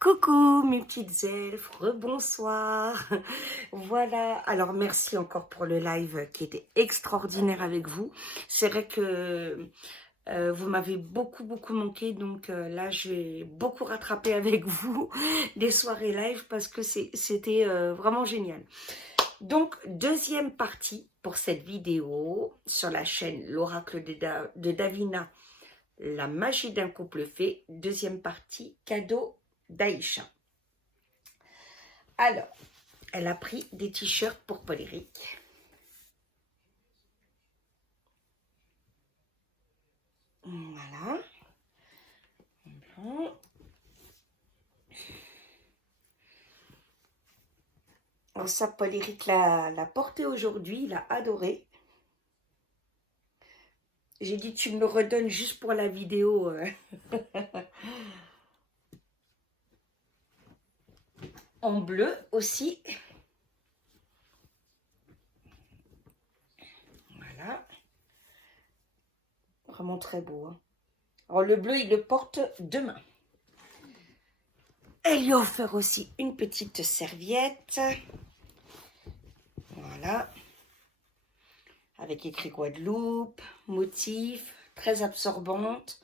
Coucou mes petites elfes, rebonsoir. Voilà, alors merci encore pour le live qui était extraordinaire avec vous. C'est vrai que vous m'avez beaucoup manqué, donc là je vais beaucoup rattraper avec vous les soirées live parce que c'était vraiment génial. Donc deuxième partie pour cette vidéo sur la chaîne L'Oracle de Davina, la magie d'un couple fait, deuxième partie, cadeau d'Aïcha. Alors, elle a pris des t-shirts pour Paul-Éric. Voilà. Bon. Alors ça, Paul-Éric l'a porté aujourd'hui, il a adoré. J'ai dit, tu me le redonnes juste pour la vidéo. En bleu aussi. Voilà. Vraiment très beau. Hein. Alors le bleu, il le porte demain. Elle lui a offert aussi une petite serviette. Voilà. Avec écrit Guadeloupe, motif, très absorbante.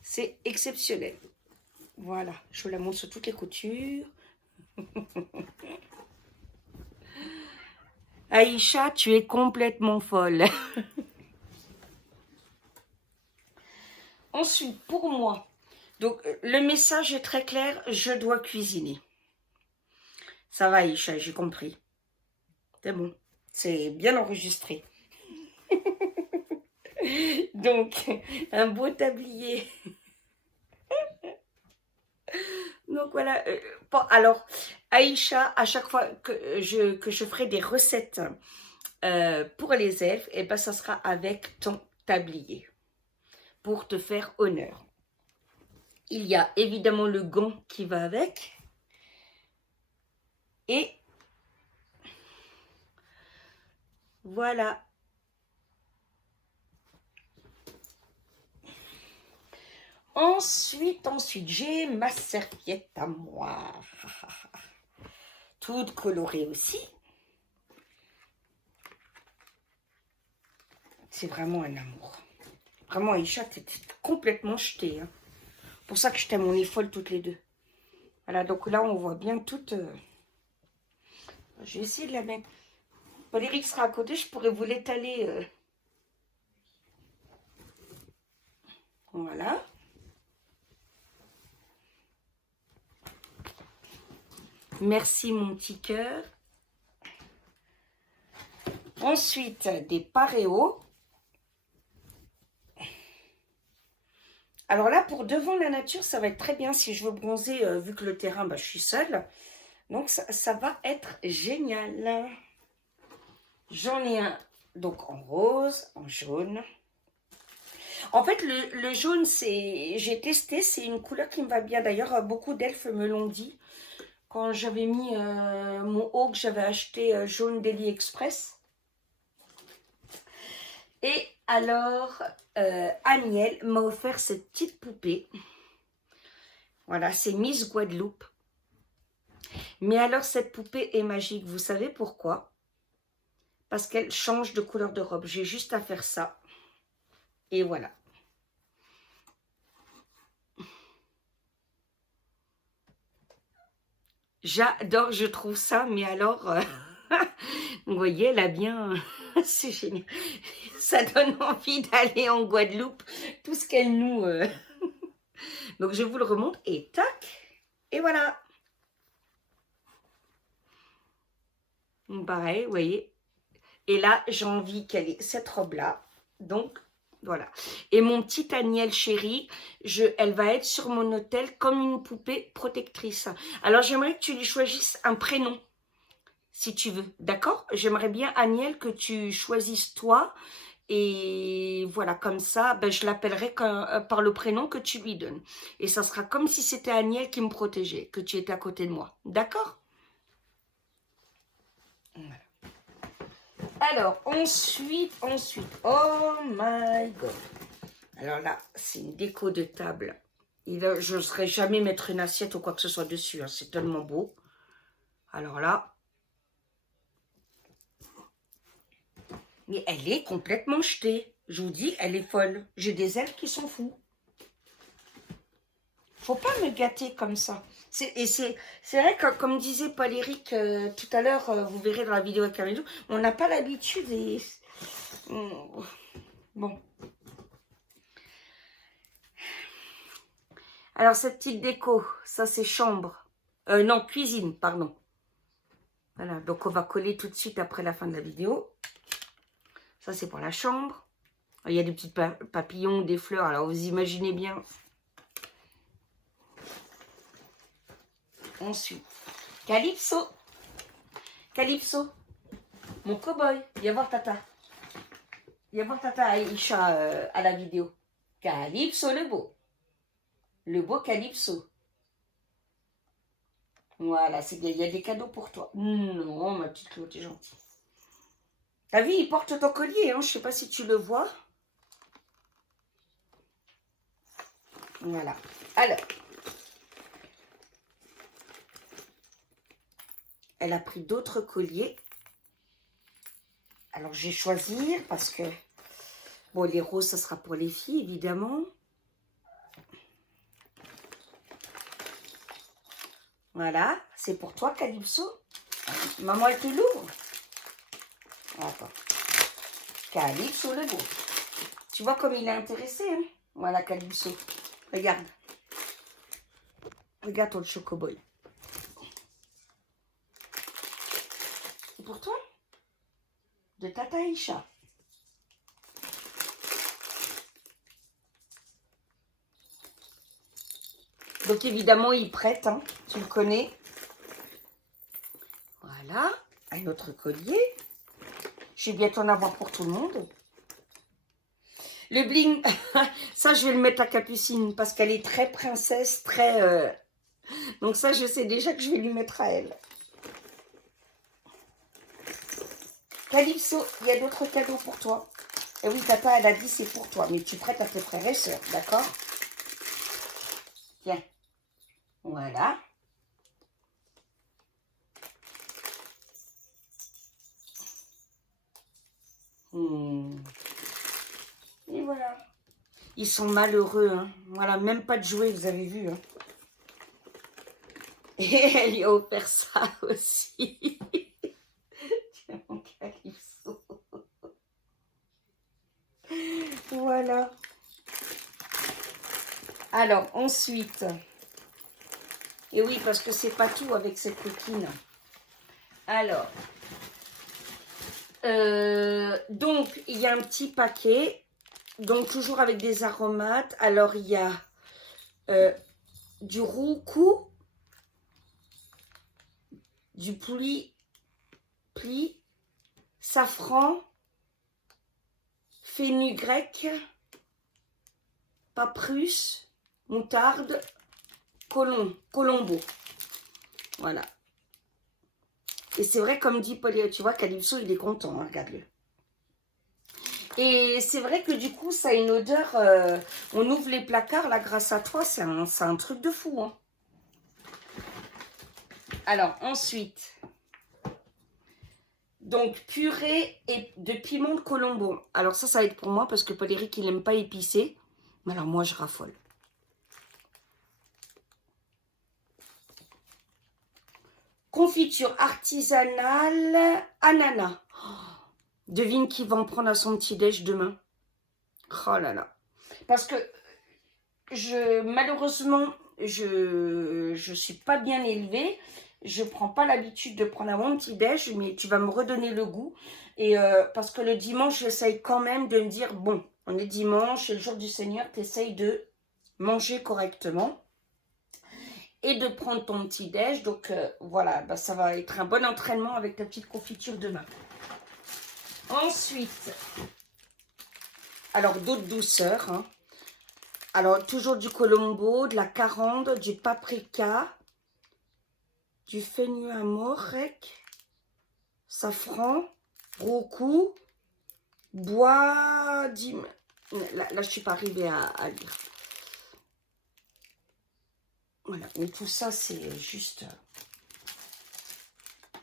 C'est exceptionnel. Voilà, je vous la montre sur toutes les coutures. Aïcha, tu es complètement folle. Ensuite, pour moi, donc le message est très clair, je dois cuisiner. Ça va Aïcha, j'ai compris. C'est bon, c'est bien enregistré. Donc, un beau tablier. Donc voilà, bon, alors Aïcha, à chaque fois que je ferai des recettes pour les elfes, et ben ça sera avec ton tablier pour te faire honneur. Il y a évidemment le gant qui va avec. Et voilà. Ensuite, j'ai ma serviette à moi. Toute colorée aussi. C'est vraiment un amour. Vraiment, Aïcha, t'es complètement jetée. Hein. C'est pour ça que je t'aime, on est folles toutes les deux. Voilà, donc là, on voit bien toute... Je vais essayer de la mettre. Paul-Éric sera à côté, je pourrais vous l'étaler. Voilà. Merci, mon petit cœur. Ensuite, des paréos. Alors là, pour devant la nature, ça va être très bien si je veux bronzer, vu que le terrain, bah, je suis seule. Donc, ça va être génial. J'en ai un, donc en rose, en jaune. En fait, le jaune, j'ai testé, c'est une couleur qui me va bien. D'ailleurs, beaucoup d'elfes me l'ont dit. Quand j'avais mis mon haut que j'avais acheté jaune d'AliExpress. Et alors, Aniel m'a offert cette petite poupée. Voilà, c'est Miss Guadeloupe. Mais alors, cette poupée est magique. Vous savez pourquoi? Parce qu'elle change de couleur de robe. J'ai juste à faire ça. Et voilà. J'adore, je trouve ça. Mais alors, vous voyez, elle a bien... C'est génial. Ça donne envie d'aller en Guadeloupe. Tout ce qu'elle nous... Donc, je vous le remonte. Et tac. Et voilà. Pareil, vous voyez. Et là, j'ai envie qu'elle ait cette robe-là. Donc, voilà. Et mon petit Aniel chéri, elle va être sur mon hôtel comme une poupée protectrice. Alors, j'aimerais que tu lui choisisses un prénom, si tu veux. D'accord? J'aimerais bien, Aniel, que tu choisisses toi. Et voilà, comme ça, ben, je l'appellerai par le prénom que tu lui donnes. Et ça sera comme si c'était Aniel qui me protégeait, que tu étais à côté de moi. D'accord? Voilà. Alors, ensuite, oh my god. Alors là, c'est une déco de table Et là, je n'oserais jamais mettre une assiette ou quoi que ce soit dessus. Hein. C'est tellement beau. Alors là. Mais elle est complètement jetée. Je vous dis, elle est folle. J'ai des ailes qui s'en foutent. Faut pas me gâter comme ça. C'est vrai que, comme disait Paul-Éric tout à l'heure, vous verrez dans la vidéo avec Camélo, on n'a pas l'habitude et... Bon. Alors, cette petite déco, ça c'est chambre. Non, cuisine, pardon. Voilà, donc on va coller tout de suite après la fin de la vidéo. Ça c'est pour la chambre. Il y a des petits papillons, des fleurs, alors vous imaginez bien. Ensuite, Calypso. Calypso, mon cow-boy. Viens voir Tata. Viens voir Tata Aïcha à la vidéo. Calypso le beau. Le beau Calypso. Voilà, c'est bien. Il y a des cadeaux pour toi. Non, ma petite Claude, t'es gentille. T'as vu, il porte ton collier, hein, je sais pas si tu le vois. Voilà. Alors. Elle a pris d'autres colliers. Alors, je vais choisir parce que... Bon, les roses, ça sera pour les filles, évidemment. Voilà. C'est pour toi, Calypso. Maman, elle te l'ouvre. Attends. Calypso, le beau. Tu vois comme il est intéressé, hein? Voilà, Calypso. Regarde. Regarde ton chocoboy. C'est pour toi? De Tata Aïcha. Donc évidemment, il prête, hein, tu le connais. Voilà, un autre collier. Je vais bientôt en avoir pour tout le monde. Le bling, ça je vais le mettre à Capucine parce qu'elle est très princesse, très... Donc ça, je sais déjà que je vais lui mettre à elle. Calypso, il y a d'autres cadeaux pour toi. Et oui, Tata, elle a dit c'est pour toi, mais tu prêtes à tes frères et sœurs, d'accord? Tiens. Voilà. Et voilà. Ils sont malheureux, hein. Voilà, même pas de jouets, vous avez vu, hein. Et elle lui a offert ça aussi. Tiens, mon Calypso. Voilà. Alors, ensuite... Et oui, parce que c'est pas tout avec cette coquine. Alors... donc, il y a un petit paquet. Donc, toujours avec des aromates. Alors, il y a du roucou, du pli, safran, fenugrec, paprus, moutarde, colombo. Voilà. Et c'est vrai, comme dit Paul, tu vois, Calypso, il est content, hein, regarde-le. Et c'est vrai que du coup, ça a une odeur... on ouvre les placards, là, grâce à toi, c'est un truc de fou. Hein. Alors, ensuite... Donc, purée de piment de Colombo. Alors ça va être pour moi, parce que Paul-Éric, il n'aime pas épicé. Mais alors, moi, je raffole. Confiture artisanale ananas. Oh, devine qui va en prendre à son petit-déj demain. Oh là là. Parce que malheureusement, je suis pas bien élevée. Je prends pas l'habitude de prendre un bon petit-déj, mais tu vas me redonner le goût. Et parce que le dimanche, j'essaye quand même de me dire, bon, on est dimanche, c'est le jour du Seigneur, tu essayes de manger correctement et de prendre ton petit-déj. Donc voilà, bah, ça va être un bon entraînement avec ta petite confiture demain. Ensuite, alors d'autres douceurs, hein. Alors, toujours du colombo, de la carande, du paprika, du fenouil amorec, safran, roucou, bois... Là, je ne suis pas arrivée à lire. Voilà, mais tout ça, c'est juste...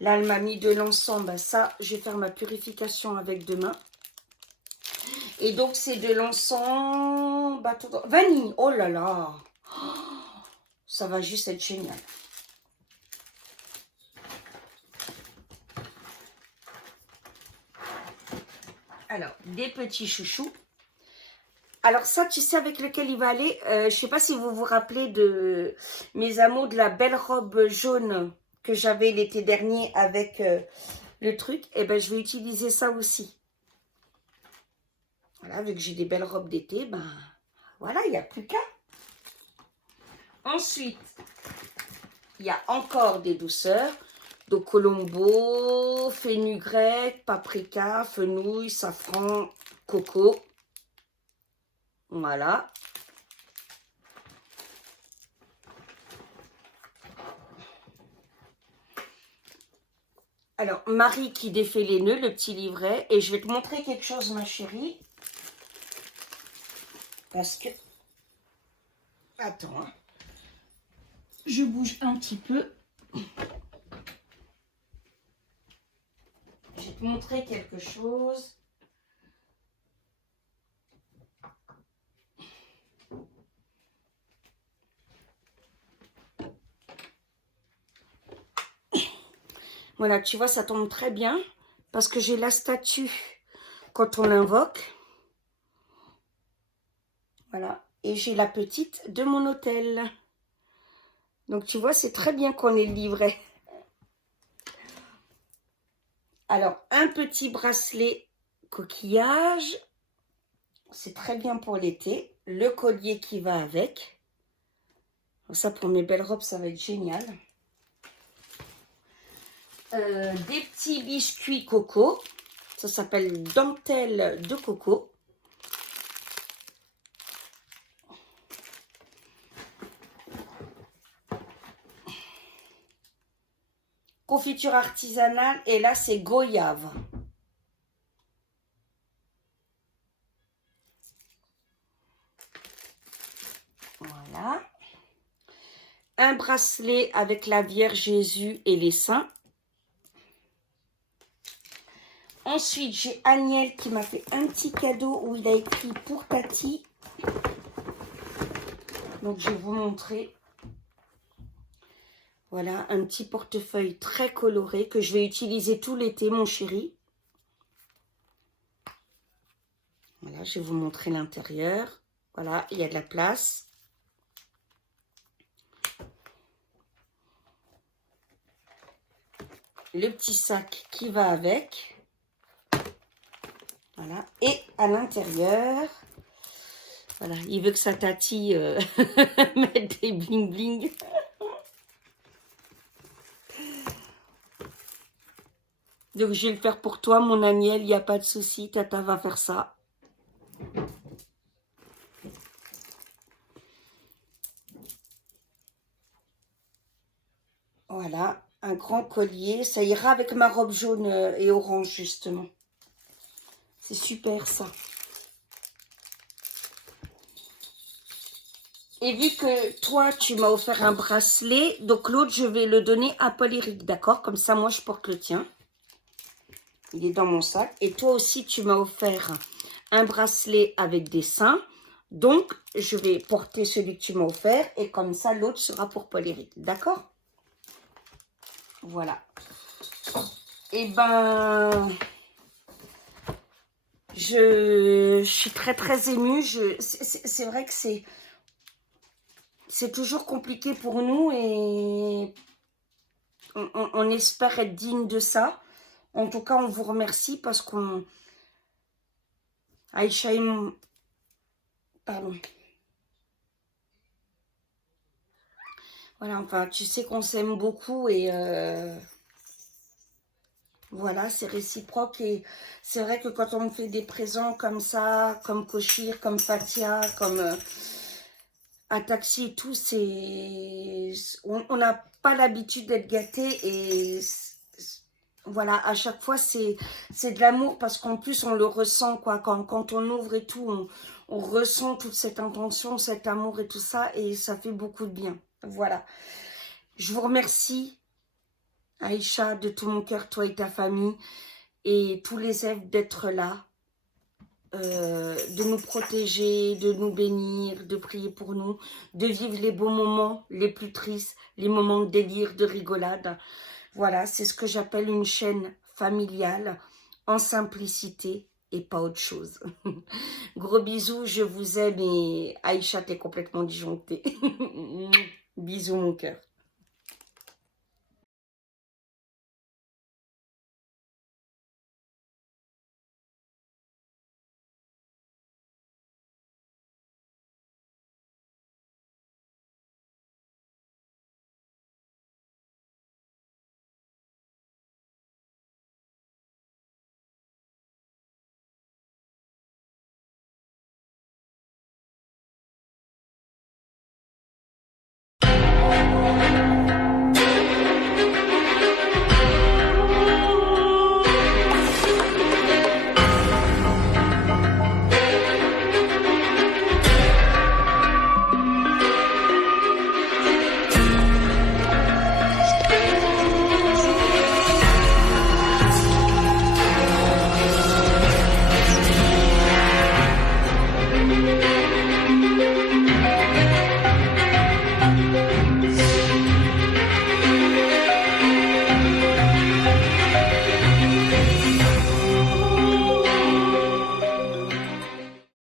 Là, elle m'a mis de l'encens. Bah, ça, je vais faire ma purification avec demain. Et donc, c'est de l'encens... vanille. Oh là là. Ça va juste être génial. Alors, des petits chouchous. Alors ça, tu sais avec lequel il va aller. Je ne sais pas si vous vous rappelez de mes amours de la belle robe jaune que j'avais l'été dernier avec le truc. Et ben, je vais utiliser ça aussi. Voilà, vu que j'ai des belles robes d'été, ben voilà, il n'y a plus qu'à. Ensuite, il y a encore des douceurs. Donc colombo, fenugrec, paprika, fenouil, safran, coco. Voilà. Alors, Marie qui défait les nœuds, le petit livret. Et je vais te montrer quelque chose, ma chérie. Parce que... Attends. Hein. Je bouge un petit peu. Je vais te montrer quelque chose. Voilà, tu vois, ça tombe très bien. Parce que j'ai la statue quand on l'invoque. Voilà. Et j'ai la petite de mon hôtel. Donc, tu vois, c'est très bien qu'on ait le livret. Alors, un petit bracelet coquillage. C'est très bien pour l'été. Le collier qui va avec. Ça, pour mes belles robes, ça va être génial. Des petits biscuits coco. Ça s'appelle dentelle de coco. Confiture artisanale. Et là, c'est goyave. Voilà. Un bracelet avec la Vierge Jésus et les saints. Ensuite, j'ai Agnel qui m'a fait un petit cadeau où il a écrit pour Tati. Donc, je vais vous montrer. Voilà, un petit portefeuille très coloré que je vais utiliser tout l'été, mon chéri. Voilà, je vais vous montrer l'intérieur. Voilà, il y a de la place. Le petit sac qui va avec. Voilà, et à l'intérieur, voilà, il veut que sa tati mette des bling bling. Donc je vais le faire pour toi, mon Agnel, il n'y a pas de souci, tata va faire ça. Voilà, un grand collier, ça ira avec ma robe jaune et orange justement. C'est super ça. Et vu que toi, tu m'as offert un bracelet, donc l'autre, je vais le donner à Paul-Éric, d'accord? Comme ça, moi, je porte le tien. Il est dans mon sac. Et toi aussi, tu m'as offert un bracelet avec des seins. Donc, je vais porter celui que tu m'as offert. Et comme ça, l'autre sera pour Paul-Éric, d'accord? Voilà. Et ben... Je suis très, très émue. C'est vrai que c'est toujours compliqué pour nous et on espère être digne de ça. En tout cas, on vous remercie parce qu'on... Aïcha et mon... Pardon. Voilà, enfin, tu sais qu'on s'aime beaucoup et... Voilà, c'est réciproque et c'est vrai que quand on me fait des présents comme ça, comme Kochir, comme Fatia, comme... un taxi et tout, c'est... On n'a pas l'habitude d'être gâté et voilà, à chaque fois, c'est de l'amour parce qu'en plus, on le ressent, quoi. Quand on ouvre et tout, on ressent toute cette intention, cet amour et tout ça et ça fait beaucoup de bien. Voilà. Je vous remercie, Aïcha, de tout mon cœur, toi et ta famille, et tous les élèves d'être là, de nous protéger, de nous bénir, de prier pour nous, de vivre les beaux moments, les plus tristes, les moments de délire, de rigolade. Voilà, c'est ce que j'appelle une chaîne familiale, en simplicité et pas autre chose. Gros bisous, je vous aime et Aïcha, t'es complètement disjonctée. Bisous mon cœur.